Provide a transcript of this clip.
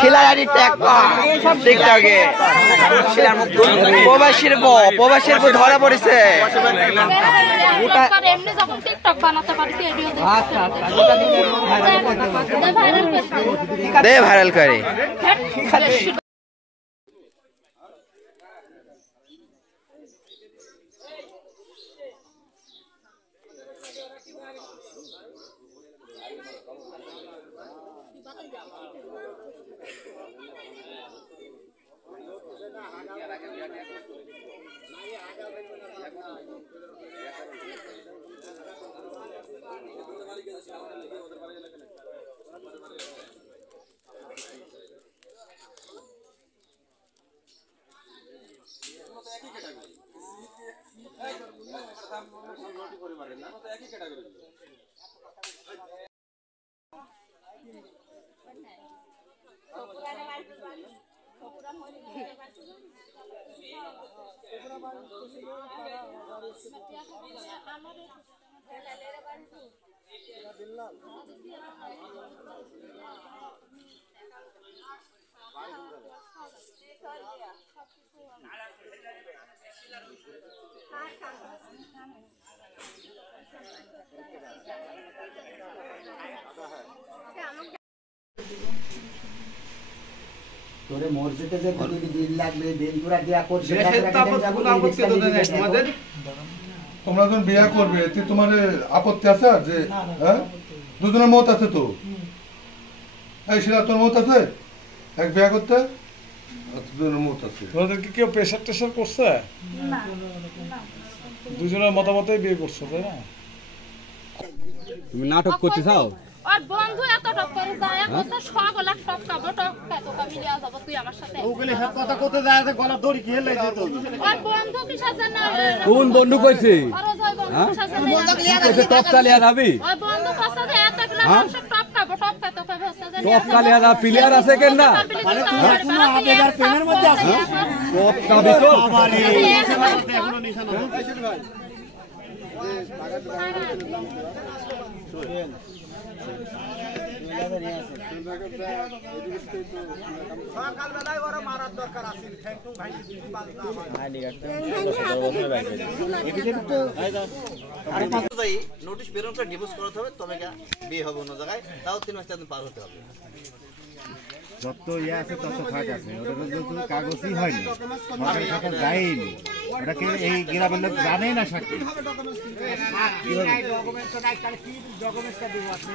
শিলার ট্যাগ টিকটকে প্রবাসীর ধরা পড়েছে। দে ভাইরাল করে। তোরে মসজিদে যে দিন লাগবে বেলপুরা দিয়া করছে তোমরা যখন বিয়া করবে এতে তোমার আপত্তি আছে যে হ্যাঁ দুজনের মত আছে তো এই শিলা তোর মত আছে এক বিয়া করতে দুজনের মত আছে তোমাদের কি কেউ প্রেশার টেশার করছে না দুজনের মতামতেই বিয়ে করছো তাই না তুমি নাটক করতে চাও আর বন্ধু এত টপ করে যায় কত সগলা টপ কাবো টপ কত মিলিয়া যাব তুই আমার সাথে ওগুলো সব কথা কত যায় যে গলা দড়ি কি হেলে দিত আর বন্ধু কি সাজে না কোন বন্ধু কইছে আর জয় বন্ধু সাজে না কইছে টপ কালিয়া যাবি ওই বন্ধু কষ্ট যে এত গ্লাস সব টপ কাবো টপ কত কবে হচ্ছে যে টপ কালিয়া যা প্লেয়ার আছে কেন না মানে তুমি কোনো আবেগার প্রেমের মধ্যে আছো টপ কাবি তো বাবারে এখনো নিশানা ভাই সকালবেলায় ওরা মারার দরকার আছে থ্যাঙ্কু ভাই নোটিশ বেরোন করে ডিভোর্স করাতে হবে তবে বিয়ে হবে অন্য জায়গায় তাও 3 মাস পার হতে হবে যত ইয়ে আছে তত ফাঁক আছে ওটা যত কাগজই হয়নি সরকার সাথে যায়নি ওটাকে এই গ্রামের লোক জানেই না সাক্ষী ডকুমেন্টস নাই তাহলে কি ডকুমেন্টসটা দিব আপনি